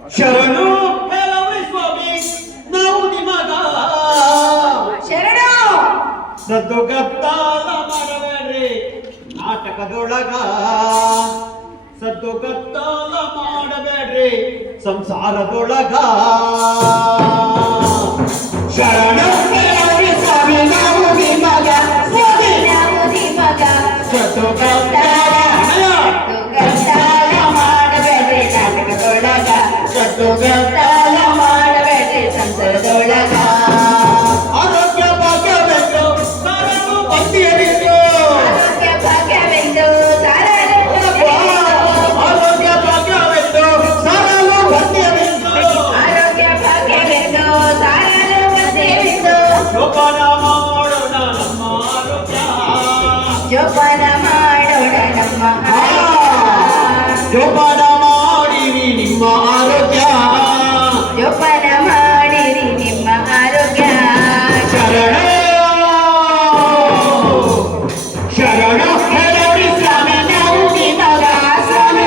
ಶರಣು ಹೇಳವ್ರಿ ಸ್ವಾಮಿ ನಾವು ನಿಮಗ ಶರಣು ಸದ್ದುಗತ್ತಾಲ ಮಾಡಬೇಡ್ರಿ ನಾಟಕದೊಳಗ ಸದ್ದುಗತ್ತಾಲ ಮಾಡಬೇಡ್ರಿ ಸಂಸಾರದೊಳಗ ಶರಣು ಹೇಳವ್ರಿ ಸ್ವಾಮಿ ನಾವು ನಿಮಗ ಸ್ವಾಮಿ ನಾವು ನಿಮಗ ಸದ್ದುಗತ್ತಾಲ ಮಾಡಬೇಡ್ರಿ ನಾಟಕದೊಳಗ ಸದ್ದುಗತ್ತಾಲ ಮಾಡಬೇಡ್ರಿ ಸಂಸಾರದೊಳಗ ಆರೋಗ್ಯ ಭಾಗ್ಯವೆಂದು ಸಾರಲು ಬಂದಿರಬೇಕು ಆರೋಗ್ಯ ಭಾಗ್ಯವೆಂದು ಆರೋಗ್ಯ ಭಾಗ್ಯವೆಂದು ಸಾರಲು ಬಂದಿರಬೇಕು ಆರೋಗ್ಯ ಭಾಗ್ಯವೆಂದು ಸಾರಲು ಬಂದೇವೆಂದು ಜೋಪಾನ ಮಾಡೋಣ ನಮ್ಮ ಆರೋಗ್ಯ ಜೋಪಾನ ಮಾಡೋಣ ನಮ್ಮ ಜೋಪಾನ ಮಾಡಿರಿ ನಿಮ್ಮ ಆರೋಗ್ಯ ಜೋಪಾನ ಮಾಡಿರಿ ನಿಮ್ಮ ಆರೋಗ್ಯ ಶರಣ ಶರಣ ಹೇಳವ್ರಿ ಸ್ವಾಮಿ ನಾವು ನಿಮಗ ಸ್ವಾಮಿ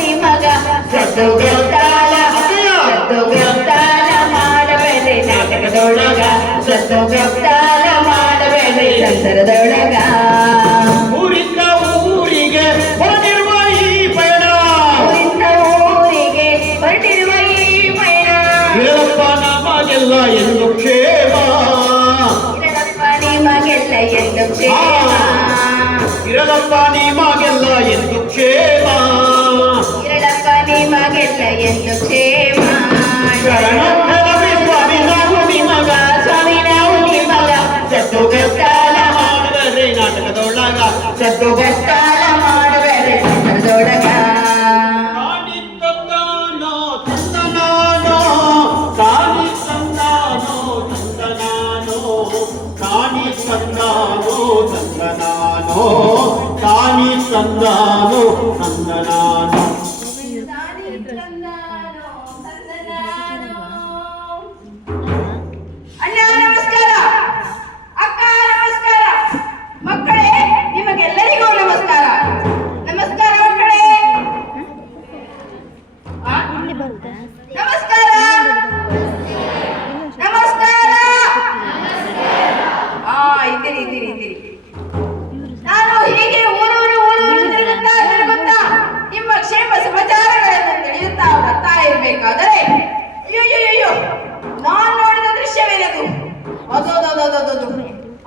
ನಿಮಗ ಸತ್ತುಗತ್ತಾಲ ಮಾಡಬೇಡ್ರಿ ನಾಟಕದೊಳಗ ಸತ್ತುಗತ್ತಾಲ ಮಾಡಬೇಡ್ರಿ ಸಂಸಾರದೊಳಗ ಊರಿಂದ ಊರಿಗೆ ಹೊರಟಿರುವ ಈ ಪಯಣ ಊರಿಂದ ಊರಿಗೆ ಹೊರಟಿರುವ ಈ ಪಯಣ ಹೇಳಪ್ಪ ನಮಗೆಲ್ಲ ಎಂದು ಕ್ಷೇಮ ಇರಲಪ್ಪ ನಿಮಗೆಲ್ಲ ಎಂದು ಕ್ಷೇಮ ಇರಲಪ್ಪ ನಿಮಗೆಲ್ಲ ಎಂದು ಕ್ಷೇಮ ಇರಲಪ್ಪ ನಿಮಗೆಲ್ಲ ಎಂದು ಕ್ಷೇಮ ಶರಣ ಹೇಳವ್ರಿ ಸ್ವಾಮಿ ನಾವು ನಿಮಗ ಸ್ವಾಮಿ ನಾವು ನಿಮಗ ಸದ್ದುಗತ್ತಾಲ ಮಾಡಬೇಡ್ರಿ ನಾಟಕದೊಳಗ ಸತ್ತುಗತ್ತಾಲ ಮಾಡಬೇಡ್ರಿ ಸಂಸಾರದೊಳಗ ತಾನಿ ತಂದಾನೋ ತಂದನಾನೋ ತಾನಿ ತಂದಾನೋ ತಂದನಾನೋ ತಾನಿ ತಂದಾನೋ ತಂದನಾನೋ ತಾನಿ ತಂದಾನೋ ತಂದನಾನೋ ಅಣ್ಣ ನಮಸ್ಕಾರ, ಅಕ್ಕ ನಮಸ್ಕಾರ, ಮಕ್ಕಳೇ ನಿಮಗೆಲ್ಲರಿಗೂ ನಮಸ್ಕಾರ. ನಮಸ್ಕಾರ ಮಕ್ಕಳೇ. ಆ? ನಮಸ್ಕಾರ ನಮಸ್ಕಾರ. ಇದ್ದೀರಿ. ನಾನು ಹೀಗೆ ಊರೂರು ತಿರುಗುತ್ತಾ ನಿಮ್ಮ ಕ್ಷೇಮ ಸಮಾಚಾರಗಳನ್ನು ತಿಳಿಯುತ್ತಾ ಬರ್ತಾ ಇರಬೇಕಾದರೆ ಅಯ್ಯೋ ನಾನು ನೋಡಿದ ದೃಶ್ಯವೇನದು? ಅದು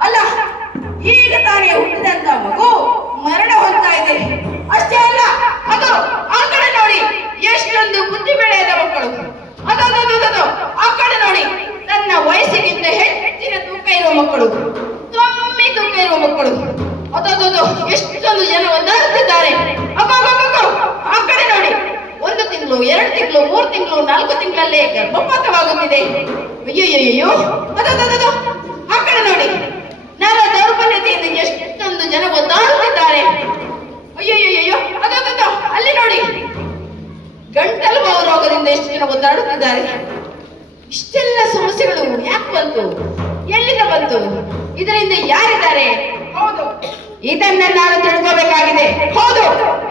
ಅಲ್ಲ, ಈಗ ತಾನೇ ಹುಟ್ಟಿದಂತ ಮಗು ಮರಣ ಹೊಂದ್ತಾ ಇದೆ. ಅಷ್ಟೇ ಅಲ್ಲ, ಅದು ಆ ಕಡೆ ನೋಡಿ ಎಷ್ಟೊಂದು ಬುದ್ಧಿ ಬೆಳೆಯದ ಮಕ್ಕಳು. ಅದು ಆ ಕಡೆ ನೋಡಿ ತನ್ನ ವಯಸ್ಸಿಗಿಂತ ಹೆಚ್ಚಿನ ತೂಕ ಇರುವ ಮಕ್ಕಳು, ಕಮ್ಮಿ ತೂಕ ಇರುವ ಮಕ್ಕಳು. ಅದು ಎಷ್ಟೊಂದು ಜನ ಒದ್ದಾಡುತ್ತಿದ್ದಾರೆ. ಆ ಕಡೆ ನೋಡಿ 1 ತಿಂಗಳು, 2 ತಿಂಗಳು, 3 ತಿಂಗಳು, 4 ತಿಂಗಳಲ್ಲೇ ಗರ್ಭಪಾತವಾಗುತ್ತಿದೆ. ಅಯ್ಯೋ ಅದು ಆ ಕಡೆ ನೋಡಿ ನರ ದೌರ್ಬಲ್ಯತೆಯಿಂದ ಎಷ್ಟೊಂದು ಜನ ಒದ್ದಾಡುತ್ತಿದ್ದಾರೆ. ಅಯ್ಯೋ ಅದು ಅಲ್ಲಿ ನೋಡಿ ಗಂಟಲು ಬಾವು ರೋಗದಿಂದ ಎಷ್ಟು ಜನ ಒದ್ದಾಡುತ್ತಿದ್ದಾರೆ. ಇಷ್ಟೆಲ್ಲ ಸಮಸ್ಯೆಗಳು ಯಾಕೆ ಬಂತು? ಎಲ್ಲಿಂದ ಬಂತು? ಇದರಿಂದ ಯಾರಿದ್ದಾರೆ? ಹೌದು, ಇದನ್ನ ನಾನು ತಿಳ್ಕೋಬೇಕಾಗಿದೆ. ಹೌದು,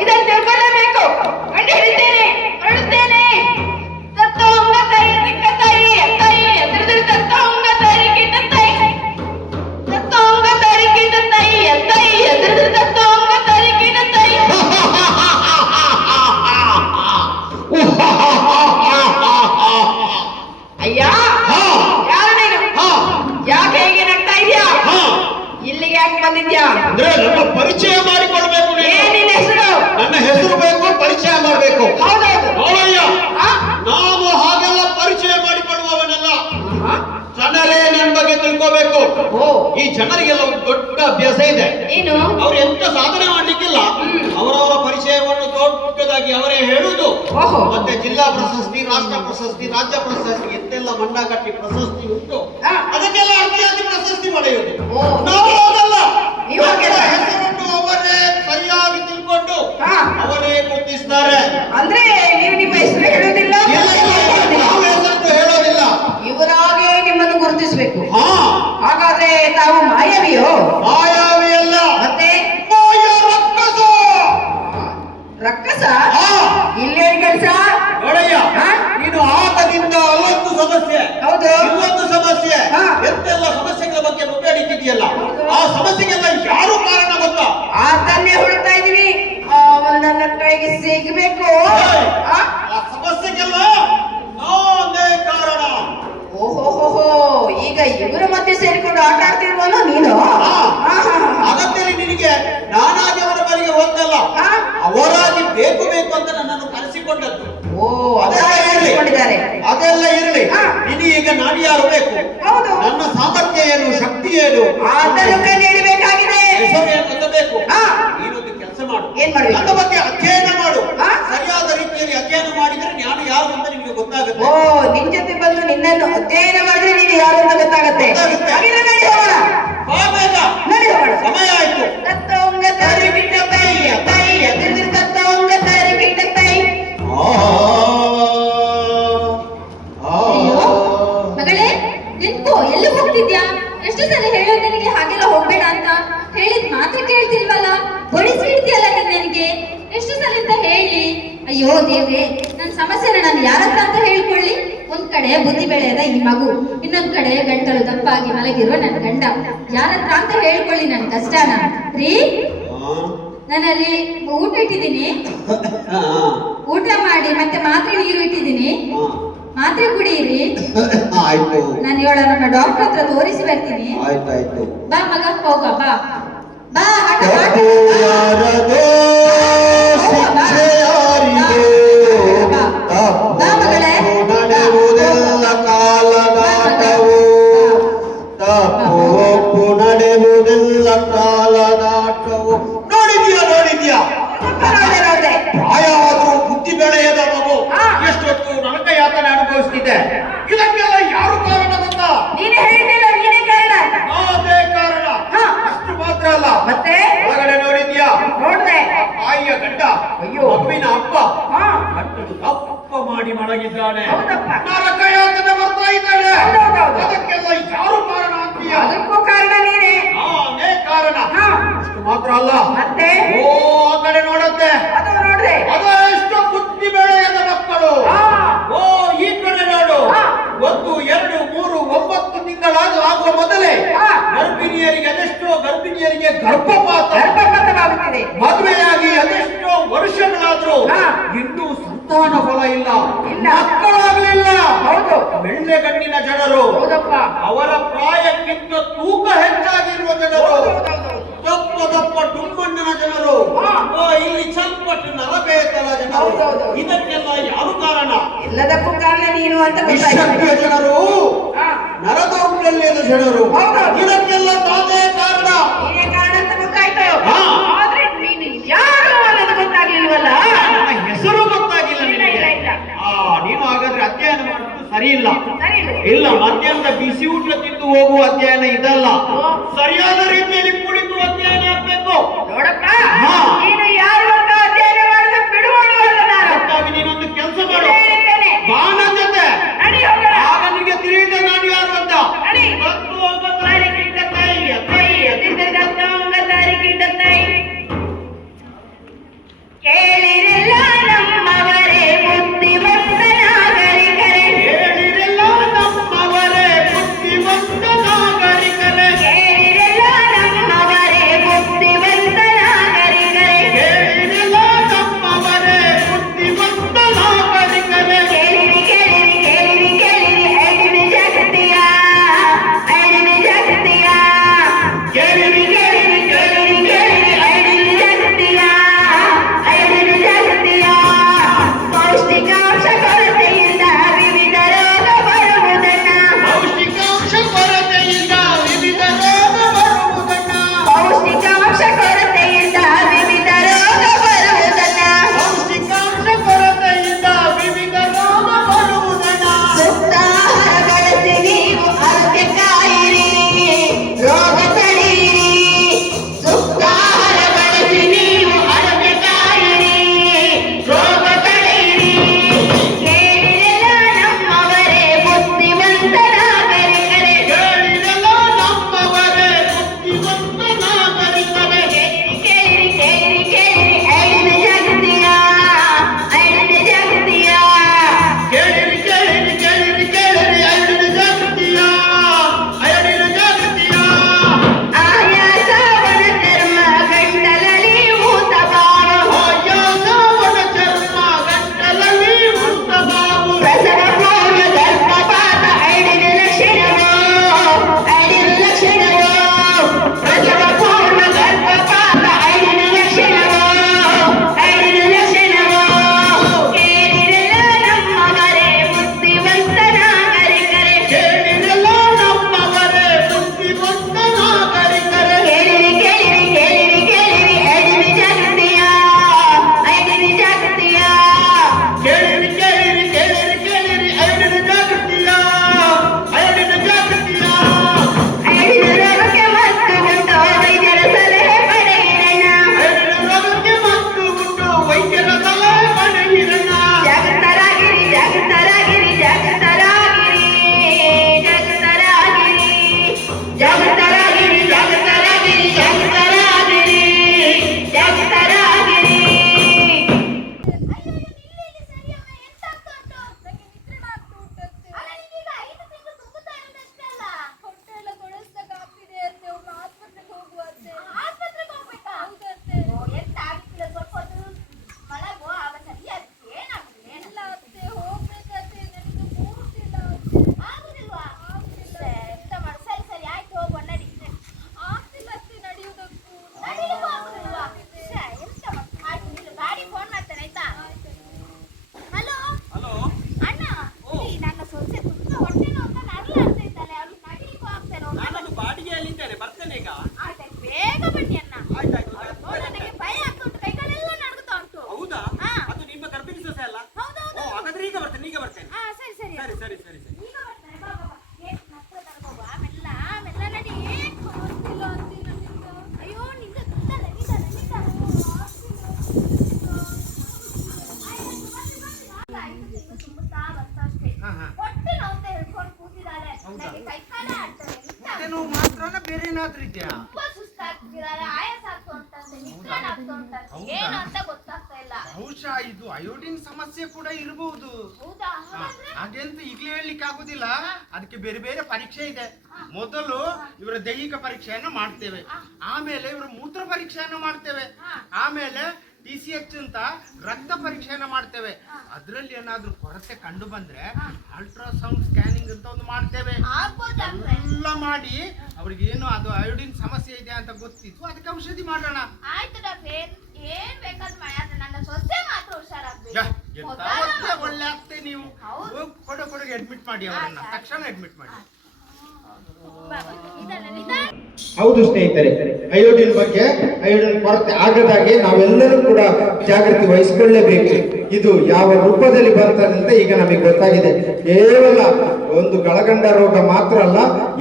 ಇದನ್ನು ತಿಳ್ಕೊಳ್ಳೇಬೇಕು. ಕಂಡು ಹಿಡಿತೇನೆ, ಹೊರಡುತ್ತೇನೆ. ತತ್ತೋಂಗ ತಾಯಿ ದಿಕ್ಕ ತಾಯಿ ತಾಯಿ ಎದುರು ತತ್ತೋಂಗ ತಾಯಿಗಿಂತ ತಾಯಿ ತತ್ತೋಂಗ ತಾಯಿಗಿಂತ ತಾಯಿ ತಾಯಿ ಎದುರು ತತ್ತೋಂಗ ತಾಯಿಗಿಂತ ತಾಯಿ. ಅಯ್ಯ, ಯಾರು ನೀನು? ಯಾಕೆ ಹೇಗೆ ನಗ್ತಾ ಇದೆಯಾ? ಇಲ್ಲಿಗೆ ಯಾಕೆ ಬಂದಿದ್ಯಾ? ಅಂದ್ರೆ ನನ್ನ ಪರಿಚಯ ಮಾಡಿಕೊಳ್ಬೇಕು ನೀನು. ಏನಿನ ಹೆಸರು? ನನ್ನ ಹೆಸರು ಬೇಕು, ಪರಿಚಯ ಮಾಡಬೇಕು. ಹೌದೌದು. ನೋಡಯ್ಯ, ಆ? ನಾವು ಹಾಗೆಲ್ಲ ಪರಿಚಯ ಮಾಡಿಕೊಳ್ಳುವವನಲ್ಲ. ಜನರೇ ನನ್ನ ಬಗ್ಗೆ ತಿಳ್ಕೋಬೇಕು. ಓ, ಈ ಜನರಿಗೆಲ್ಲ ಒಂದು ದೊಡ್ಡ ಅಭ್ಯಾಸ ಇದೆ. ಏನು? ಅವ್ರು ಎಂತ ಸಾಧನೆ ಮಾಡ್ಲಿಕ್ಕಿಲ್ಲ, ಅವರವರ ಪರಿಚಯವನ್ನು ದೊಡ್ಡದಾಗಿ ಅವರೇ ಹೇಳುದು. ಓಹೋ. ಮತ್ತೆ ಜಿಲ್ಲಾ ಪ್ರಶಸ್ತಿ, ರಾಷ್ಟ್ರ ಪ್ರಶಸ್ತಿ, ರಾಜ್ಯ ಪ್ರಶಸ್ತಿ ಎಂತೆಲ್ಲ ಮಂಡ ಕಟ್ಟಿ ಪ್ರಶಸ್ತಿ ಉಂಟು. ಆ. ಅದಕ್ಕೆಲ್ಲ ಅತಿಯಾಗಿ ಪ್ರಶಸ್ತಿ ಪಡೆಯುವುದು. ಓ. ನಾವು ಹೋಗಲ್ಲ. ನೀವು ಹಾಗೆಲ್ಲ? ಹೆಸರನ್ನು ಅವರೇ ಸರಿಯಾಗಿ ತಿಳ್ಕೊಂಡು ಹಾ. ಅವರೇ ಗುರುತಿಸ್ತಾರೆ. ಅಂದ್ರೆ ನೀವು ನಿಮ್ಮ ಹೆಸರು ಹೇಳುವುದಿಲ್ಲ, ನಾವು ಹೆಸರನ್ನು ಹೇಳೋದಿಲ್ಲ. ಇವರಾಗೆ ನಿಮ್ಮನ್ನು ಗುರುತಿಸಬೇಕು. ಹಾ, ಹಾಗಾದ್ರೆ ತಾವು ಮಾಯಾವಿಯೋ? ಮಾಯಾವಿ ಅಲ್ಲ, ಮತ್ತೆ ಮಾಯ ರಕ್ಕಸ. ರಕ್ಕಸ? ಹಾ. ಇಲ್ಲೇನು ಕೆಲಸ? ನೋಡಯ್ಯ, ಹಾ? ನೀನು ಯಾರು ಕಾರಣ ಗೊತ್ತಾ? ಅದನ್ನೇ ಹುಡುಕ್ತಾ ಇದೀವಿ. ನನ್ನ ಕೈಗೆ ಸಿಗ್ಬೇಕು. ಆ? ಆ ಸಮಸ್ಯೆಗೆಲ್ಲ ನಾನೇ ಕಾರಣ. ಓಹೋಹೋಹೋ, ಈಗ ಇವರ ಮಧ್ಯೆ ಸೇರಿಕೊಂಡು ಆಟ ಆಡ್ತಿರುವನು ನೀನು? ಅಗತ್ಯದಲ್ಲಿ ನಿನಗೆ ನಾನಾಗಿ ಅವರ ಬಳಿಗೆ ಹೋಗ್ತಲ್ಲ, ಅವರಾಗಿ ಬೇಕು ಬೇಕು ಅಂತ ನನ್ನನ್ನು ಕರೆಸಿಕೊಂಡದ್ದು. ಓ, ಅದೆಲ್ಲ ಅದೆಲ್ಲ ಇರಲಿ. ನಿನಗೀಗ ನಾನು ಯಾರು ಬೇಕು? ಹೌದು. ನನ್ನ ಸಾಮರ್ಥ್ಯ ಏನು, ಶಕ್ತಿ ಏನು, ಅದನ್ನು ನೀಡಬೇಕಾಗಿದೆ. ಹೆಸರು ಏನು ಅಂತ ಬೇಕು. ನೀನೊಂದು ಕೆಲಸ ಮಾಡು. ಏನ್ ಮಾಡ್ಬೇಕು? ನನ್ನ ಬಗ್ಗೆ ಅಧ್ಯಯನ ಮಾಡು. ಸರಿಯಾದ ರೀತಿಯಲ್ಲಿ ಅಧ್ಯಯನ ಮಾಡಿದರೆ ನಾನು ಯಾರು ಅಂತ ನಿನಗೆ ಗೊತ್ತಾಗುತ್ತೆ. ಓ, ನಿನ್ ಜೊತೆ ಬಂದು ನಿನ್ನನ್ನು ಅಧ್ಯಯನ ಮಾಡಿದ್ರೆ ನೀನು ಯಾರು ಅಂತ ಗೊತ್ತಾಗತ್ತೆ. ಹಾಗಿದ್ರೆ ನಡಿ ಹೋಗೋಣ. ಬಾ ಬೇಗ, ನಡಿ ಹೋಗೋಣ. ಸಮಯ ಆಯ್ತು. ತತ್ತೋಂಗ ತಾರಿ ಬಿಟ್ಟ ತೈಯ ತೈಯ ತಿರ್ದಿರ್ ತತ್ತೋಂಗ ತಾರಿ ಬಿಟ್ಟ ತೈ. ಅಯ್ಯೋ ಮಗಳೇ, ನಿಂತ್ಕೋ. ಎಲ್ಲಿ ಹೋಗ್ತಿದ್ಯಾ? ಎಷ್ಟು ಸಲ ಹೇಳೋದು ನಿನಗೆ ಹಾಗೆಲ್ಲ ಹೋಗ್ಬೇಡ ಅಂತ. ಹೇಳಿದ್ ಮಾತ್ರ ಕೇಳ್ತಿಲ್ವಲ್ಲ, ಹೊಡಿಸಿ ಇಡ್ತೀಯಲ್ಲ ನನಗೆ. ಎಷ್ಟು ಸಲ ಅಂತ ಹೇಳಿ. ಅಯ್ಯೋ ದೇವ್ರೆ, ನನ್ನ ಸಮಸ್ಯೆನ ನಾನು ಯಾರತ್ರ ಅಂತ ಹೇಳ್ಕೊಳ್ಳಿ? ಒಂದ್ ಕಡೆ ಬುದ್ಧಿ ಬೆಳೆಯದ ಈ ಮಗು, ಇನ್ನೊಂದ್ ಕಡೆ ಗಂಟಲು ದಪ್ಪಾಗಿ ಮಲಗಿರುವ ನನ್ನ ಗಂಡ. ಯಾರತ್ರ ಅಂತ ಹೇಳ್ಕೊಳ್ಳಿ ನನ್ನ ಕಷ್ಟನ? ರೀ, ನಾನಲ್ಲಿ ಊಟ ಇಟ್ಟಿದ್ದೀನಿ, ಊಟ ಮಾಡಿ ಮತ್ತೆ ಮಾತ್ರೆ ನೀರು ಇಟ್ಟಿದ್ದೀನಿ, ಮಾತ್ರೆ ಕುಡಿಯಿರಿ. ಆಯ್ತು. ನಾನು ಇವಳ ನಮ್ಮ ಡಾಕ್ಟರ್ ಹತ್ರ ತೋರಿಸಿ ಬರ್ತೀನಿ. ಆಯ್ತಾಯ್ತು. ಬಾ ಮಗ, ಹೋಗ ಬಾ ಬಾ. ಆಟ ತಪ್ಪು ಯಾರದೋ, ಶಿಕ್ಷೆ ಯಾರಿಗೋ, ತಪ್ಪು ನಡೆಯುವುದೆಲ್ಲ ಕಾಲದಾಟವು, ತಪ್ಪು ನಡೆಯುವುದೆಲ್ಲ ಕಾಲದಾಟವು. ನೋಡಿದ್ಯಾ? ಪ್ರಾಯವಾದರೂ ಬುದ್ಧಿ ಬೆಳೆಯದ ಮಗು ಎಷ್ಟೊತ್ತು ನರಕ ಯಾತನೆ ಅನುಭವಿಸ್ತಿದೆ. ಇದಕ್ಕೆಲ್ಲ ಯಾರು ಕಾರಣ ಗೊತ್ತಾ? ನೀನೇ ಹೇಳ್ತಿಲ್ಲ, ನೀನೇ ಕಾರಣ. ಅದೇ ಕಾರಣ. ಅಷ್ಟು ಮಾತ್ರ ಅಲ್ಲ, ಮತ್ತೆ ಒಳಗಡೆ ನೋಡಿದ್ಯಾ? ನೋಡ್ದೆ. ತಾಯಿಯ ಗಂಡ, ಅಯ್ಯೋ, ಮಗುವಿನ ಅಪ್ಪ ಹಾ, ಕಟ್ಟಲು ದಪ್ಪ ಮಾಡಿ ಮಲಗಿದ್ದಾನೆ. ಹೌದಪ್ಪ. ನರಕ ಯಾತನೆ ಬರ್ತಾ ಇದ್ದಾಳೆ. ಹೌದೌದು. ಅದಕ್ಕೆಲ್ಲ ಯಾರು ಕಾರಣ ಅಂತೀಯ? ಅದಕ್ಕೂ ಕಾರಣ ನೀನೇ. ನಾನೇ ಕಾರಣ. ಹಾ, ಅಷ್ಟು ಮಾತ್ರ ಅಲ್ಲ, ಮತ್ತೆ ಓ ಆ ಕಡೆ ನೋಡತ್ತೆ, ಅದು ನೋಡ್ದೆ. ಅದೆಷ್ಟು ಬುದ್ಧಿ ಬೆಳೆಯದ ಮಕ್ಕಳು. ಹಾ, ಓ ಈ ಕಡೆ ನೋಡು, ಹಾ. 1, 2, 3, 9 ತಿಂಗಳಾಗುವ ಮೊದಲೇ ಹಾ. ಗರ್ಭಿಣಿಯರಿಗೆ ಅದೆಷ್ಟೋ ಗರ್ಭಿಣಿಯರಿಗೆ ಗರ್ಭಪಾತ, ಗರ್ಭಪಾತವಾಗುತ್ತಿದೆ. ಮದುವೆಯಾಗಿ ಅದೆಷ್ಟೋ ವರ್ಷಗಳಾದ್ರೂ ಹಾ. ಇನ್ನೂ ಸಂತಾನ ಫಲ ಇಲ್ಲ, ಇಲ್ಲ. ಮಕ್ಕಳಾಗಲಿಲ್ಲ. ಹೌದು. ಬೆಳ್ಳೆಗಣ್ಣಿನ ಜನರು, ಹೌದಪ್ಪ. ಅವರ ಪ್ರಾಯಕ್ಕಿಂತ ತೂಕ ಹೆಚ್ಚಾಗಿರುವ ಜನರು, ದಪ್ಪ ದಪ್ಪ ಡುಮ್ಮಣ್ಣನ ಜನರು, ಹಾ. ಓ ಇಲ್ಲಿ ಚಲ್ಪಟ್ಟು ನರಬೇತಲ ಜನರು. ಹೌದೌದು. ಇದಕ್ಕೆಲ್ಲ ಯಾರು ಕಾರಣ? ಎಲ್ಲದಕ್ಕೂ ಕಾರಣ ನೀನು ಅಂತ ನಿಶಕ್ತಿಯ ಗೊತ್ತಾಯ್ತು. ಜನರು, ಹಾ, ನರದೌರ್ಬಲ್ಯದ ಜನರು, ಹೌದೌದು. ಇದಕ್ಕೆಲ್ಲ ತಾನೇ ಕಾರಣ. ನೀನೇ ಕಾರಣ ಅಂತ ಗೊತ್ತಾಯ್ತು. ಹಾ. ಆದ್ರೆ ನೀನು ಯಾರು ಅನ್ನೋದು ಗೊತ್ತಾಗ್ಲಿಲ್ವಲ್ಲ. ನನ್ನ ಹೆಸರು ಗೊತ್ತಾಗಿಲ್ಲ ಇಲ್ಲ, ನಿನಗೆ. ಇಲ್ಲ, ಇಲ್ಲ. ನೀನು ಹಾಗಾದ್ರೆ ಅಧ್ಯಯನ ಮಾಡುವುದು ಸರಿ ಇಲ್ಲ. ಸರಿ ಇಲ್ಲ. ಇಲ್ಲ, ಮಧ್ಯಾಹ್ನದ ಬಿಸಿ ಊಟ ತಿಂದು ಹೋಗುವ ಅಧ್ಯಯನ ಇದಲ್ಲ. ಓ. ಸರಿಯಾದ ರೀತಿಯಲ್ಲಿ ಕುಳಿತು ಅಧ್ಯಯನ ಆಗ್ಬೇಕು. ನೋಡಪ್ಪ, ಹಾ. ನೀನು ಯಾರು ಅಂತ ಅಧ್ಯಯನ ಮಾಡಿದ ಬಿಡುವಳು ಅಲ್ಲ ನಾನು. ಅದಕ್ಕಾಗಿ ನೀನೊಂದು ಕೆಲಸ ಮಾಡು, ಹೇಳಿದ್ದೇನೆ. ಬಾ ನನ್ನ ಜೊತೆ. ನಡಿ ಹೋಗೋಣ. ಆಗ ನಿನಗೆ ತಿಳಿಯುತ್ತೆ ನಾನು ಯಾರು ಅಂತ. ನಡಿ. ತತ್ತು ಹೋಗ ತಾಯಿ ಕಿಟ್ಟ ತಾಯಿಯ ತಾಯಿಯ ತಿಂದಗತ್ತಂಗ ತಾರಿಕಿಟ್ಟ ತೈ. ಕೇಳಿರಲ್ಲ ನಮ್ಮವರೇ ಬುದ್ಧಿವಂತ ನಾಗರಿಕರೇ. ಹೇಳಿರಲ್ಲ ನಮ್ಮವರೇ ಬುದ್ಧಿವಂತ ನಾಗರಿಕರೇ. ಕೇಳಿರಲ್ಲ ನಮ್ಮವರೇ ಬುದ್ಧಿವಂತ ನಾಗರಿಕರೇ. ಸರಿ ಸರಿ ಸರಿ ಸರಿ. ಈಗ ಬರ್ತಾರೆ, ಬಾ ಬಾ ಬಾ. ಗೇಟ್ ಹತ್ರ ತರ್ಬೋದು. ಮೆಲ್ಲ ಮೆಲ್ಲ ನಡಿ. ಅಯ್ಯೋ ನಿಂದ ನಿಂತಲ್ಲ ನಿಂತಲ್ಲ ನಿಂತಲ್ಲ. ತುಂಬುತ್ತಾ ಬರ್ತಾ ಅಷ್ಟೇ. ಹೊಟ್ಟೆ ನೋವ್ತಾ ಹೇಳ್ಕೊಂಡು ಕೂತಿದ್ದಾಳೆ. ನನಗೆ ಕೈ ಕಾಲ ಆಡ್ತಾರೆ. ಮಾತ್ರನ ಬೇರೆ ಏನಾದ್ರೂ ಇದೆಯಾ? ತುಂಬಾ ಸುಸ್ತಾಗ್ತಿದ್ದಾರೆ, ಆಯಾಸ ಆಗ್ತಾ ಉಂಟಂತೆ, ನಿದ್ರೆ ಆಗ್ತಾ ಉಂಟಂತೆ, ಏನು ಅಂತ ಗೊತ್ತಾಗ್ತಾ ಇಲ್ಲ. ಬಹುಶಃ ಇದು ಅಯೋಡಿನ್ ಸಮಸ್ಯೆ ಕೂಡ ಇರಬಹುದು. ಹೌದಾ? ಹಾಗಾದ್ರೆ ಹಾಗೆಂತ ಈಗಲೇ ಹೇಳಲಿಕ್ಕೆ ಆಗುದಿಲ್ಲ. ಅದಕ್ಕೆ ಬೇರೆ ಬೇರೆ ಪರೀಕ್ಷೆ ಇದೆ. ಮೊದಲು ಇವರ ದೈಹಿಕ ಪರೀಕ್ಷೆಯನ್ನು ಮಾಡ್ತೇವೆ, ಆಮೇಲೆ ಇವರ ಮೂತ್ರ ಪರೀಕ್ಷೆಯನ್ನು ಮಾಡ್ತೇವೆ, ಆಮೇಲೆ TCH ಅಂತ ರಕ್ತ ಪರೀಕ್ಷೆಯನ್ನು ಮಾಡ್ತೇವೆ. ಅದರಲ್ಲಿ ಏನಾದ್ರೂ ಕೊರತೆ ಕಂಡು ಬಂದ್ರೆ ಅಲ್ಟ್ರಾಸೌಂಡ್ ಸ್ಕ್ಯಾನಿಂಗ್ ಅಂತ ಒಂದು ಮಾಡ್ತೇವೆ. ಎಲ್ಲ ಮಾಡಿ ಅವ್ರಿಗೆ ಏನು ಅದು ಅಯೋಡಿನ್ ಸಮಸ್ಯೆ ಇದೆ ಅಂತ ಗೊತ್ತಿತ್ತು, ಅದಕ್ಕೆ ಔಷಧಿ ಮಾಡೋಣ. ಆಯ್ತು ಡಾಕ್ಟ್ರೆ, ಏನ್ ಬೇಕಾದ್ರೂ ಮಾಡಿ, ನನ್ನ ಸೊಸೆ ಮಾತ್ರ ಹುಷಾರಾಗ್ಬೇಕು. ಒಳ್ಳೆ ಆಗ್ತೇ ನೀವು ಕೊಡುಗೆ ಅಡ್ಮಿಟ್ ಮಾಡಿ, ಅವರನ್ನ ತಕ್ಷಣ ಅಡ್ಮಿಟ್ ಮಾಡಿ. ಹೌದು ಸ್ನೇಹಿತರೆ, ಅಯೋಡಿನ್ ಬಗ್ಗೆ, ಅಯೋಡಿನ್ ಕೊರತೆ ಆಗದಾಗೆ ನಾವೆಲ್ಲರೂ ಕೂಡ ಜಾಗೃತಿ ವಹಿಸಿಕೊಳ್ಳಲೇಬೇಕು. ಇದು ಯಾವ ರೂಪದಲ್ಲಿ ಬರ್ತದೆ ಅಂತ ಈಗ ನಮಗೆ ಗೊತ್ತಾಗಿದೆ. ಕೇವಲ ಒಂದು ಗಳಗಂಡ ರೋಗ ಮಾತ್ರ ಅಲ್ಲ,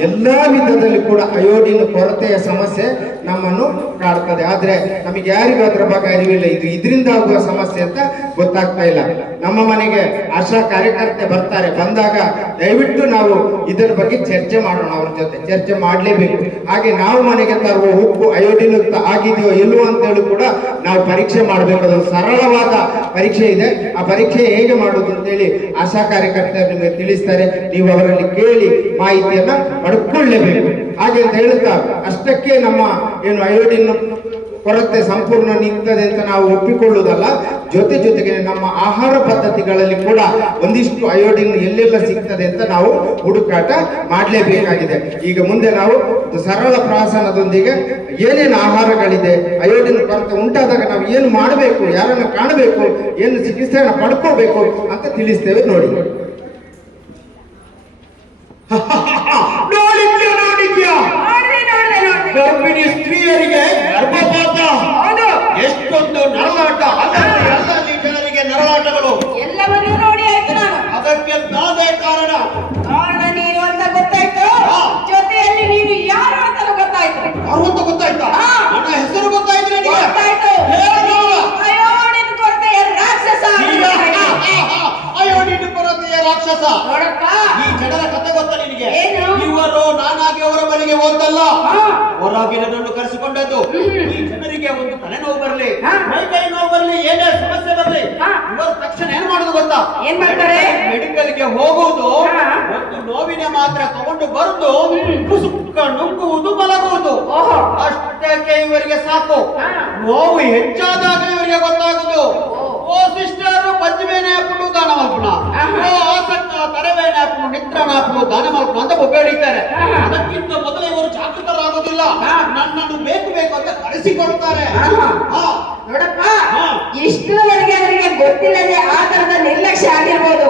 ಎಲ್ಲಾ ವಿಧದಲ್ಲಿ ಕೂಡ ಅಯೋಡಿನ್ ಕೊರತೆಯ ಸಮಸ್ಯೆ ನಮ್ಮನ್ನು ಕಾಡ್ತದೆ. ಆದ್ರೆ ನಮಗೆ ಯಾರಿಗೂ ಅದರ ಬಗ್ಗೆ ಅರಿವಿಲ್ಲ, ಇದು ಇದರಿಂದ ಆಗುವ ಸಮಸ್ಯೆ ಅಂತ ಗೊತ್ತಾಗ್ತಾ ಇಲ್ಲ. ನಮ್ಮ ಮನೆಗೆ ಆಶಾ ಕಾರ್ಯಕರ್ತೆ ಬರ್ತಾರೆ, ಬಂದಾಗ ದಯವಿಟ್ಟು ನಾವು ಇದರ ಬಗ್ಗೆ ಚರ್ಚೆ ಮಾಡೋಣ, ಅವ್ರ ಜೊತೆ ಚರ್ಚೆ ಮಾಡಲೇಬೇಕು. ಹಾಗೆ ನಾವು ಮನೆಗೆ ತರುವ ಉಪ್ಪು ಅಯೋಡಿನ್ ಯುಕ್ತ ಆಗಿದೆಯೋ ಇಲ್ವೋ ಅಂತ ಹೇಳಿ ಕೂಡ ನಾವು ಪರೀಕ್ಷೆ ಮಾಡಬೇಕು. ಅದೊಂದು ಸರಳವಾದ ಪರೀಕ್ಷೆ ಇದೆ. ಆ ಪರೀಕ್ಷೆ ಹೇಗೆ ಮಾಡುವುದು ಅಂತೇಳಿ ಆಶಾ ಕಾರ್ಯಕರ್ತರು ನಿಮಗೆ ತಿಳಿಸ್ತಾರೆ. ನೀವು ಅವರಲ್ಲಿ ಕೇಳಿ ಮಾಹಿತಿಯನ್ನ ಪಡ್ಕೊಳ್ಳೇಬೇಕು. ಹಾಗೆ ಅಂತ ಹೇಳುತ್ತಾ ಅಷ್ಟಕ್ಕೆ ನಮ್ಮ ಏನು ಅಯೋಡಿನ್ ಕೊರತೆ ಸಂಪೂರ್ಣ ನಿಂತದೆ ಅಂತ ನಾವು ಒಪ್ಪಿಕೊಳ್ಳುವುದಲ್ಲ, ಜೊತೆಗೆ ನಮ್ಮ ಆಹಾರ ಪದ್ಧತಿಗಳಲ್ಲಿ ಕೂಡ ಒಂದಿಷ್ಟು ಅಯೋಡಿನ್ ಎಲ್ಲೆಲ್ಲ ಸಿಗ್ತದೆ ಅಂತ ನಾವು ಹುಡುಕಾಟ ಮಾಡಲೇಬೇಕಾಗಿದೆ. ಈಗ ಮುಂದೆ ನಾವು ಸರಳ ಪ್ರಾಸನದೊಂದಿಗೆ ಏನೇನು ಆಹಾರಗಳಿದೆ, ಅಯೋಡಿನ್ ಕೊರತೆ ಉಂಟಾದಾಗ ನಾವು ಏನು ಮಾಡಬೇಕು, ಯಾರನ್ನು ಕಾಣಬೇಕು, ಏನು ಚಿಕಿತ್ಸೆಯನ್ನು ಪಡ್ಕೋಬೇಕು ಅಂತ ತಿಳಿಸ್ತೇವೆ. ನೋಡಿ. ಗರ್ಭಿಣಿ ಸ್ತ್ರೀಯರಿಗೆ ಗರ್ಭಪಾತ ಎಷ್ಟೊಂದು ನರಳಾಟ, ಅಲ್ಲಲ್ಲಿ ಜನರಿಗೆ ನರಳಾಟಗಳು ಎಲ್ಲವನ್ನೂ ನೋಡಿ ಆಯ್ತು ನಾನು. ಅದಕ್ಕೆ ನಾನೇ ಕಾರಣ. ಕಾರಣ ನೀನು ಅಂತ ಗೊತ್ತಾಯ್ತು, ಜೊತೆಯಲ್ಲಿ ನೀನು ಯಾರು ಅಂತ ಗೊತ್ತಾಯ್ತು. ಯಾರು ಅಂತ ಗೊತ್ತಾಯ್ತಾ? ನನ್ನ ಹೆಸರು ಗೊತ್ತಾಯ್ತು ನನಗೆ. ಗೊತ್ತಾಯ್ತು. ಅಯೋಡಿನ್ ಕೊರತೆಯ ರಾಕ್ಷಸ. ಅಯೋಡಿನ್ ಕೊರತೆಯ ರಾಕ್ಷಸ. ನೋಡಪ್ಪ, ಈ ಜನರ ಕಥೆ ಗೊತ್ತಾ ನಿನಗೆ? ಏನು? ಇವರು ನಾನಾಗಿ ಅವರ ಬಳಿಗೆ ಹೋದಲ್ಲ, ಹೊರಗೆ ನನ್ನನ್ನು ಕರೆಸಿಕೊಂಡದ್ದು. ಈ ಜನರಿಗೆ ಒಂದು ತಲೆನೋವು ಬರಲಿ, ಮೈಕೈ ನೋವು ಬರಲಿ, ಏನೇ ಸಮಸ್ಯೆ ಬರಲಿ, ಇವರು ತಕ್ಷಣ ಏನ್ ಮಾಡೋದು ಗೊತ್ತಾ? ಏನ್ ಮಾಡ್ತಾರೆ? ಮೆಡಿಕಲ್ಗೆ ಹೋಗುವುದು, ಒಂದು ನೋವಿನ ಮಾತ್ರ ತಗೊಂಡು ಬರುದು, ಕುಸುಕ ನುಗ್ಗುವುದು, ಮಲಗುವುದು, ಅಷ್ಟಕ್ಕೆ ಇವರಿಗೆ ಸಾಕು. ನೋವು ಹೆಚ್ಚಾದಾಗ ಇವರಿಗೆ ಗೊತ್ತಾಗುದು. ಓ ಸಿಸ್ಟರ್ ಪಂಚಮೇನೆ ಹಾಕೊಂಡು ದಾನ ಮಲ್ಪಣ, ಓ ಆಸಕ್ತ ತರಬೇನೆ ಹಾಕೊಂಡು ನಿತ್ರಣ ಹಾಕೊಂಡು ದಾನ ಮಲ್ಪಣ ಅಂತ ಬೆಳೀತಾರೆ. ಅದಕ್ಕಿಂತ ಮೊದಲು ಇವರು ಜಾಗೃತರಾಗುವುದಿಲ್ಲ, ನನ್ನನ್ನು ಬೇಕು ಅಂತ ಕರೆಸಿಕೊಡುತ್ತಾರೆ. ನೋಡಪ್ಪ, ಇಷ್ಟರವರೆಗೆ ಅವರಿಗೆ ಗೊತ್ತಿಲ್ಲದೆ ಆ ತರದ ನಿರ್ಲಕ್ಷ್ಯ ಆಗಿರ್ಬೋದು.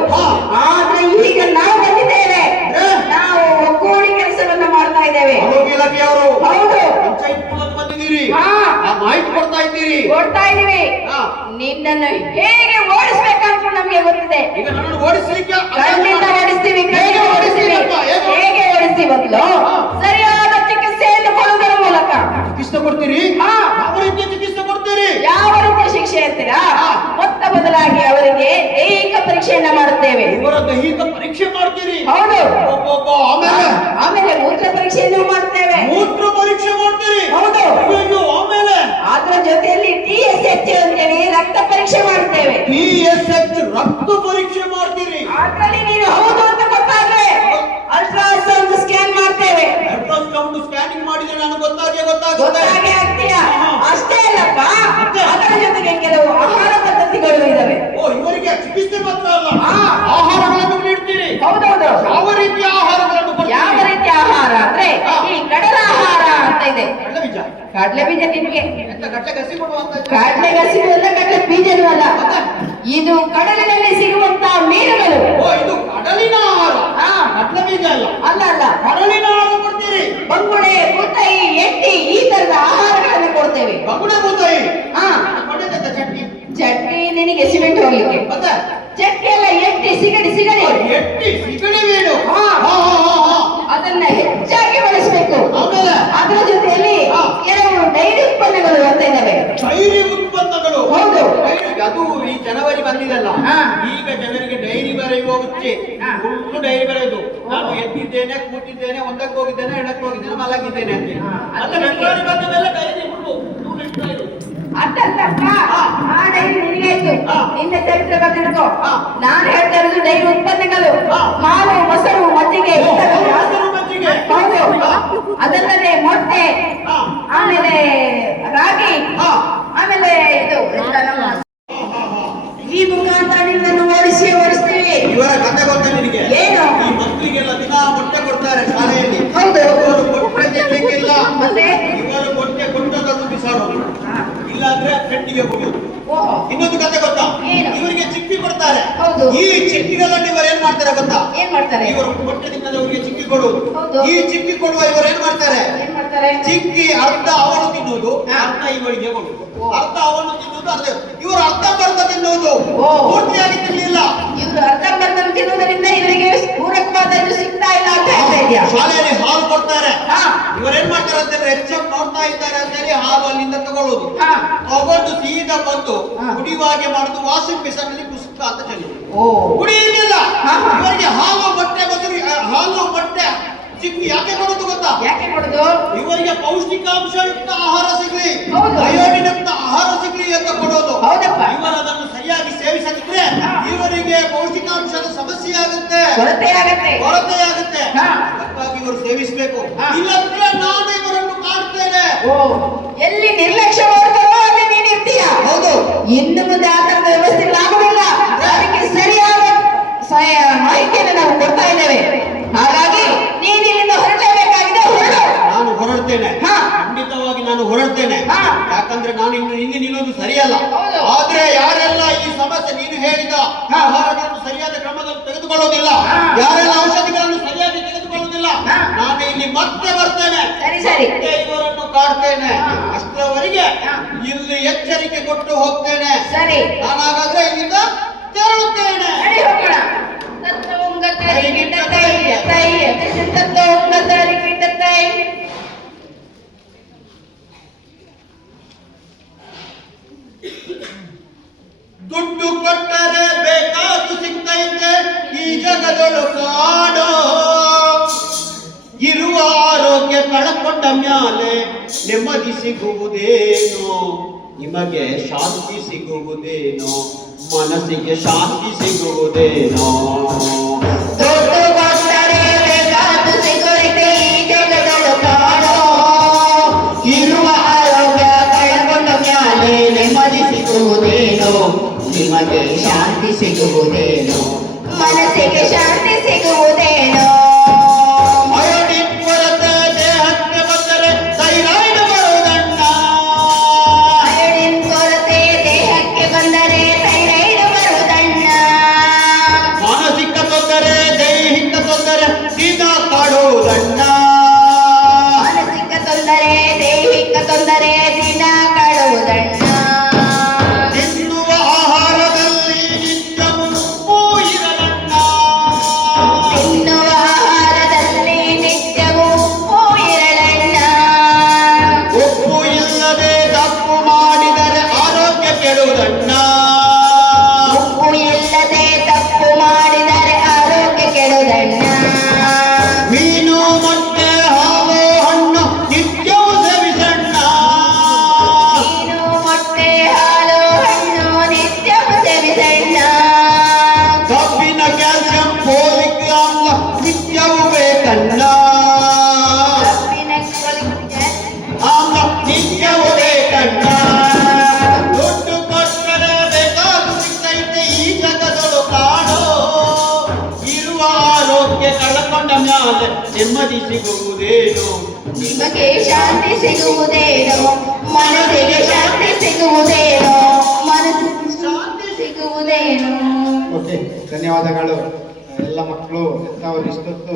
ಆದ್ರೆ ಈಗ ನಾವು ಬಂದಿದ್ದೇವೆ, ನಾವು ಒಗ್ಗೂಡಿ ಕೆಲಸವನ್ನ ಮಾಡ್ತಾ ಇದ್ದೇವೆ. ಆರೋಗ್ಯ ಇಲಾಖೆಯವರು ಹೌದು, ಪಂಚಾಯತ್ ಮೂಲಕ ಬಂದಿದ್ದೀರಿ, ಮಾಹಿತಿ ಕೊಡ್ತಾ ಇದ್ದೀರಿ. ಕೊಡ್ತಾ ಇದೀವಿ. ನಿನ್ನನ್ನು ಹೇಗೆ ಓಡಿಸ್ಬೇಕು ಅಂತ ನಮ್ಗೆ ಗೊತ್ತಿದೆ. ಈಗ ನನ್ನನ್ನು ಓಡಿಸಲಿಕ್ಕೆ ಖಂಡಿತ ಓಡಿಸ್ತೀವಿ, ಹೇಗೆ ಓಡಿಸ್ತೀವಿ ಮೊದಲು ಸರಿಯಾದ ಚಿಕಿತ್ಸೆಯನ್ನು ಕೊಡುವುದರ ಮೂಲಕ. ಚಿಕಿತ್ಸೆ ಕೊಡ್ತೀರಿ? ಯಾವ ರೀತಿಯ ಚಿಕಿತ್ಸೆ ಕೊಡ್ತೀರಿ? ಯಾವ ರೀತಿಯ ಶಿಕ್ಷೆ ಅಂತೀರಾ? ಮೊತ್ತ ಬದಲಾಗಿ ಅವರಿಗೆ ದೈಹಿಕ ಪರೀಕ್ಷೆಯನ್ನ ಮಾಡುತ್ತೇವೆ. ಇವರ ದೈಹಿಕ ಪರೀಕ್ಷೆ ಮಾಡ್ತೀರಿ? ಹೌದು. ಆಮೇಲೆ ಮೂತ್ರ ಪರೀಕ್ಷೆಯನ್ನು ಮಾಡ್ತೇವೆ. ಮೂತ್ರ ಪರೀಕ್ಷೆ ಮಾಡ್ತೀರಿ? ಹೌದು. ಆಮೇಲೆ ಅದರ ಜೊತೆಯಲ್ಲಿ TSH ಅಂತೇಳಿ ರಕ್ತ ಪರೀಕ್ಷೆ ಮಾಡ್ತೇವೆ. TSH ರಕ್ತ ಪರೀಕ್ಷೆ ಮಾಡ್ತೀರಿ? ಅದರಲ್ಲಿ ನೀನು ಹೌದು ಅಂತ ಗೊತ್ತಾದ್ರೆ ಅಲ್ಟ್ರಾಸೌಂಡ್ ಸ್ಕ್ಯಾನ್ ಮಾಡ್ತೇವೆ. ಅಲ್ಟ್ರಾಸೌಂಡ್ ಸ್ಕ್ಯಾನಿಂಗ್ ಮಾಡಿದ್ರೆ ನಾನು ಗೊತ್ತಾಗೆ ಆಗ್ತೀಯಾ? ಅಷ್ಟೇ ಅಲ್ಲಪ್ಪ, ಅದರ ಜೊತೆಗೆ ಕೆಲವು ಆಹಾರ ಪದ್ಧತಿಗಳು ಇದಾವೆ. ಓ, ಇವರಿಗೆ ಚಿಕಿತ್ಸೆ ಮಾತ್ರ ಅಲ್ಲ, ಆಹಾರಗಳನ್ನು ನೀಡ್ತೀರಿ? ಹೌದೌದು. ಯಾವ ರೀತಿಯ ಆಹಾರಗಳನ್ನು ಕೊಡ್ತೀರಿ? ಯಾವ ರೀತಿಯ ಆಹಾರ ಅಂದ್ರೆ ಈ ಕಡಲ ಆಹಾರ ಅಂತ ಇದೆ. ಕಡಲೆ ಬೀಜ ನಿಮಗೆ ಗಸಿ ಕೊಡುವಂತ ಕಡಲೆ ಗಸಿನೂ ಅಲ್ಲ, ಕಡಲೆ ಬೀಜನೂ ಅಲ್ಲ, ಇದು ಕಡಲಿನಲ್ಲಿ ಸಿಗುವಂತಹ ಮೀನುಗಳು. ಓ, ಇದು ಕಡಲಿನ ಆಹಾರ, ಕಡಲೆ ಬೀಜ ಅಲ್ಲ. ಅಲ್ಲ, ಕಡಲಿನ ಆಹಾರ ಕೊಡ್ತೀರಿ? ಬಂಗುಡೆ, ಬೂತಾಯಿ, ಎಟ್ಟಿ ಈ ತರದ ಆಹಾರಗಳನ್ನು ಕೊಡ್ತೇವೆ. ಬಂಗುಡೆ, ಬೂತಾಯಿ, ಚಟ್ನಿ ನಿನಗೆ ಸಿಮೆಂಟ್ ಹೋಗ್ಲಿಕ್ಕೆ, ಮತ್ತೆ ಚಟ್ನಿ ಎಲ್ಲ ಎಟ್ಟಿ ಎಟ್ಟಿ ಸಿಗಡಿ ಸಿಗಡಿ ಎಟ್ಟಿ ಸಿಗಡಿ ಮೀನು ಹಾ. ಅದನ್ನ ಹೆಚ್ಚಾಗಿ ಬಳಸಬೇಕು. ಆಮೇಲೆ ಅದರ ಜೊತೆಯಲ್ಲಿ ಕೆಲವು ಡೈರಿ ಉತ್ಪನ್ನಗಳು ಬರ್ತಾ ಇದ್ದಾವೆ. ಡೈರಿ ಉತ್ಪನ್ನಗಳು. ಹೌದು. ಅದು ಈ ಜನವರಿ ಬಂದಿದಲ್ಲ, ಹಾ. ಈಗ ಜನರಿಗೆ ಡೈರಿ ಬರೆಯುವ ಹುಚ್ಚೆ. Full dairy ಬರೆಯುದು. ನಾನು ಎದ್ದಿದ್ದೇನೆ, ಕೂತಿದ್ದೇನೆ, ಒಂದಕ್ಕೆ ಹೋಗಿದ್ದೇನೆ, ಎಡಕ್ಕೆ ಹೋಗಿದ್ದೇನೆ, ಮಲಗಿದ್ದೇನೆ ಅಂತ. ಅಲ್ಲ, ಫೆಬ್ರವರಿ ಬಂದ ಮೇಲೆ ಡೈರಿ ಫುಲ್ಲು ಆ ಡೈರಿ ನಿನಗಾಯ್ತು. ನಿನ್ನ ಚರಿತ್ರೆ ಬಂದಿಡ್ಕೋ. ನಾನು ಹೇಳ್ತಾ ಇರೋದು ಡೈರಿ ಉತ್ಪನ್ನಗಳು, ಹಾಲು, ಮೊಸರು, ಮಜ್ಜಿಗೆ. ಹೌದು. ಅದಲ್ಲದೆ ಮೊಟ್ಟೆ, ಆಮೇಲೆ ರಾಗಿ, ಆಮೇಲೆ ಇದು ಎಂತ ನಮ್ಮ ಈ ಮುಖಾಂತರ ನಿನ್ನನ್ನು ಓಡಿಸ್ತೀವಿ. ಇವರ ಕಥೆ ಗೊತ್ತಾ ನಿನಗೆ? ಏನು? ಈ ಮಕ್ಕಳಿಗೆಲ್ಲ ದಿನ ಮೊಟ್ಟೆ ಕೊಡ್ತಾರೆ ಶಾಲೆಯಲ್ಲಿ. ಹೌದು. ಇವರು ಮೊಟ್ಟೆ ತಿನ್ಲಿಕ್ಕಿಲ್ಲ. ಮತ್ತೆ ಇವರು ಮೊಟ್ಟೆ ಕೊಟ್ಟದನ್ನು ಬಿಸಾಡೋದು, ಇಲ್ಲಾಂದ್ರೆ ಫ್ರೆಂಡಿಗೆ ಕೊಡೋದು. ಓಹೋ. ಇನ್ನೊಂದು ಕಥೆ ಗೊತ್ತಾ? ಏನು? ಇವರಿಗೆ ಚಿಕ್ಕಿ ಕೊಡ್ತಾರೆ. ಹೌದು. ಈ ಚಿಕ್ಕಿಗಳನ್ನು ಇವರು ಏನ್ ಮಾಡ್ತಾರೆ ಗೊತ್ತಾ? ಏನ್ ಮಾಡ್ತಾರೆ? ಇವರು ಮೊಟ್ಟೆ ತಿನ್ನದವರಿಗೆ ಚಿಕ್ಕಿ ಕೊಡುವುದು. ಹೌದು. ಈ ಚಿಕ್ಕಿ ಕೊಡುವ ಇವರು ಏನ್ ಮಾಡ್ತಾರೆ? ಏನ್ ಮಾಡ್ತಾರೆ? ಚಿಕ್ಕಿ ಅರ್ಧ ಅವನು ತಿನ್ನುವುದು, ಅರ್ಧ ಇವಳಿಗೆ ಕೊಡುವುದು. ಅರ್ಧ ಅವನು ತಿನ್ನುವುದು, ಅರ್ಧ ಇವರು ಅರ್ಧ ತಿನ್ನುವುದು. ಓ. ಪೂರ್ತಿಯಾಗಿ ತಿನ್ನಲಿಲ್ಲ. ಇವರು ಅರ್ಧಂಬರ್ಧ ತಿನ್ನುವುದರಿಂದ ಇವರಿಗೆ ಪೂರಕವಾದ ಇದು ಸಿಗ್ತಾ ಇಲ್ಲ ಅಂತ ಹೇಳ್ತಾ ಇದೆಯಾ? ಶಾಲೆಯಲ್ಲಿ ಹಾಲು ಕೊಡ್ತಾರೆ. ಹಾ. ಇವರೇನ್ ಮಾಡ್ತಾರೆ ಅಂತಂದ್ರೆ ಹೆಚ್ಚಾಗಿ ನೋಡ್ತಾ ಇದ್ದಾರೆ ಅಂತೇಳಿ ಹಾಲು ಅಲ್ಲಿಂದ ತಗೊಳ್ಳೋದು. ಹಾ. ತಗೊಂಡು ಸೀದಾ ಬಂದು ಹಾ. ಕುಡಿಯುವಾಗೆ ಮಾಡುದು, ವಾಷಿಂಗ್ ಮಿಷನ್ ಅಲ್ಲಿ ಪುಸ್ತಕ ಅಂತ ಚೆಲ್ಲಿ ಓ. ಕುಡಿಯುವುದಿಲ್ಲ. ಹಾ, ಹಾ. ಇವರಿಗೆ ಹಾಲು ಮೊಟ್ಟೆ ಮೊಸರು, ಹಾಲು ಮೊಟ್ಟೆ ಚಿಕ್ಕಿ ಯಾಕೆ ಕೊಡುದು ಗೊತ್ತಾ? ಯಾಕೆ ಕೊಡುದು? ಇವರಿಗೆ ಪೌಷ್ಟಿಕಾಂಶಯುಕ್ತ ಆಹಾರ ಸಿಗ್ಲಿ, ಹೌದು. ಅಯೋಡಿನಯುಕ್ತ ಆಹಾರ ಸಿಗ್ಲಿ ಅಂತ ಕೊಡೋದು. ಹೌದಪ್ಪ. ಇವರು ಅದನ್ನು ಸರಿಯಾಗಿ ಸೇವಿಸದಿದ್ರೆ ಇವರಿಗೆ ಪೌಷ್ಟಿಕಾಂಶದ ಸಮಸ್ಯೆ ಆಗುತ್ತೆ, ಕೊರತೆ ಕೊರತೆಯಾಗುತ್ತೆ. ಹಾ. ಅದಕ್ಕಾಗಿ ಇವರು ಸೇವಿಸಬೇಕು. ಹಾ. ಇಲ್ಲಂದ್ರೆ ನಾನು ಇವರನ್ನು ಕಾಡ್ತೇನೆ. ಓ. ಎಲ್ಲಿ ನಿರ್ಲಕ್ಷ್ಯ ಮಾಡ್ತಾರೋ ಅಲ್ಲಿ ನೀನು ಇರ್ತೀಯ. ಹೌದು. ಇನ್ನು ಮುಂದೆ ಆ ತರದ ವ್ಯವಸ್ಥೆ ಆಗುದಿಲ್ಲ. ಅದಕ್ಕೆ ಸರಿಯಾದ ಮಾಹಿತಿಯನ್ನು ನಾವು ಕೊಡ್ತಾ ಇದ್ದೇವೆ. ಹಾಗಾಗಿ ನೀನು ಇಲ್ಲಿಂದ ಹೊರಡಲೇಬೇಕಾಗಿದೆ. ಹೊರಡು. ನಾನು ಹೊರಡ್ತೇನೆ. ಹಾ. ಖಂಡಿತವಾಗಿ ನಾನು ಹೊರಡ್ತೇನೆ. ಹಾ. ಯಾಕಂದ್ರೆ ನಾನು ಇನ್ನು ಇಲ್ಲಿ ನಿಲ್ಲೋದು ಸರಿಯಲ್ಲ. ಹೌದು. ಆದ್ರೆ ಯಾರೆಲ್ಲ ಈ ಸಮಸ್ಯೆ ನೀನು ಹೇಳಿದ ಆಹಾರಗಳನ್ನು ಸರಿಯಾದ ಕ್ರಮದಲ್ಲಿ ತೆಗೆದುಕೊಳ್ಳೋದಿಲ್ಲ, ಹಾ. ಯಾರೆಲ್ಲ ಔಷಧಿಗಳನ್ನು ಸರಿಯಾಗಿ ತೆಗೆದುಕೊಳ್ಳೋದಿಲ್ಲ, ಹಾ. ನಾನು ಇಲ್ಲಿ ಮತ್ತೆ ಬರ್ತೇನೆ. ಸರಿ. ಮತ್ತೆ ಇವರನ್ನು ಕಾಡ್ತೇನೆ. ಹಾ. ಅಷ್ಟರವರೆಗೆ ಹಾ. ಇಲ್ಲಿ ಎಚ್ಚರಿಕೆ ಕೊಟ್ಟು ಹೋಗ್ತೇನೆ. ಸರಿ. ನಾನು ಹಾಗಾದ್ರೆ ಇಲ್ಲಿಂದ ತೆರಳುತ್ತೇನೆ. ನಡಿ ಹೋಗೋಣ. ದುಡ್ಡು ಕೊಟ್ಟರೆ ಬೇಕಾದು ಸಿಗ್ತೈತೆ ಈ ಜಗದೊಳು ಕಾಡೋ, ಇರುವ ಆರೋಗ್ಯ ಕಳಕೊಂಡ ಮ್ಯಾಲೆ ನೆಮ್ಮದಿ ಸಿಗುವುದೇನೋ, ನಿಮಗೆ ಶಾಂತಿ ಸಿಗುವುದೇನೋ, ಮನಸ್ಸಿಗೆ ಶಾಂತಿ ಸಿಗುವುದೇನೋ. ದುಡ್ಡು ಕೊಟ್ಟರೆ ಬೇಕಾದ್ದು ಸಿಗುತ್ತದೆ ಈ ಜಗದೊಳು ಕಾಡೋ, ಇರುವ ಆರೋಗ್ಯ ಕಳಕೊಂಡ ಮ್ಯಾಲೆ ನೆಮ್ಮದಿ ಸಿಗುವುದೇನೋ, ನಿಮಗೆ ಶಾಂತಿ ಸಿಗುವುದೇನೋ, ಮನಸ್ಸಿಗೆ ಶಾಂತಿ ಸಿಗುವುದೇನೋ. ಅಯೋಡಿನ್ ಕೊರತೆ ದೇಹಕ್ಕೆ ಬಂದರೆ ಥೈರಾಯ್ಡ್ ಬರುವುದಣ್ಣ, ಅಯೋಡಿನ್ ಕೊರತೆ ದೇಹಕ್ಕೆ ಬಂದರೆ ಥೈರಾಯ್ಡ್ ಬರುವುದಣ್ಣ, ಮಾನಸಿಕ ತೊಂದರೆ ದೈಹಿಕ ತೊಂದರೆ ದಿನ ಕಾಡುವುದಣ್ಣ, ಮಾನಸಿಕ ತೊಂದರೆ ದೈಹಿಕ ತೊಂದರೆ ದಿನ ಕಾಡುವುದಣ್ಣ. ತಿನ್ನುವ ಆಹಾರದಲ್ಲಿ ನಿತ್ಯವೂ ಉಪ್ಪು ಇರಲಣ್ಣ, ತಿನ್ನುವ ಆಹಾರದಲ್ಲಿ ನಿತ್ಯವೂ ಉಪ್ಪು ಇರಲಣ್ಣ, ಉಪ್ಪು ಇಲ್ಲದೆ ತಪ್ಪು ಮಾಡಿದರೆ ಆರೋಗ್ಯ ಕೆಡುವುದಣ್ಣ, ಉಪ್ಪು ಇಲ್ಲದೆ ತಪ್ಪು ಮಾಡಿದರೆ ಆರೋಗ್ಯ ಕೆಡುವುದಣ್ಣ, ಮೀನು ಮೊಟ್ಟೆ ಹಾಲು ಹಣ್ಣು ನಿತ್ಯವೂ ಸೇವಿಸಣ್ಣ, ಮೀನು ಮೊಟ್ಟೆ ಹಾಲು ಹಣ್ಣು ನಿತ್ಯವೂ ಸೇವಿಸಣ್ಣ, ಕಬ್ಬಿನ ಕ್ಯಾಲ್ಸಿಯಂ ಫೋಲಿಕ್ ಆಮ್ಲ ನಿತ್ಯವೂ ಬೇಕಣ್ಣ, ಕಬ್ಬಿನ ಆಮ್ಲ ನಿತ್ಯವೂ ಬೇಕಣ್ಣ. ದುಡ್ಡು ಕೊಟ್ಟರೆ ಬೇಕಾದು ಸಿಗ್ತೈತೆ ಈ ಜಗದೊಳು ಕಾಡೋ, ಇರುವ ಆರೋಗ್ಯ ಕಳಕೊಂಡ ಮ್ಯಾಲೆ ನೆಮ್ಮದಿ ಸಿಗುವುದೇನೋ, ನಿಮಗೆ ಶಾಂತಿ ಸಿಗುವುದೇನೋ, ಮನಸ್ಸಿಗೆ ಶಾಂತಿ ಸಿಗುವುದೇನೋ, ಮನಸ್ಸಿಗೆ ಶಾಂತಿ ಸಿಗುವುದೇನೋ. ಓಕೆ, ಧನ್ಯವಾದಗಳು ಎಲ್ಲ ಮಕ್ಕಳು. ಎಂಥವ್ರು ಇಷ್ಟೊತ್ತು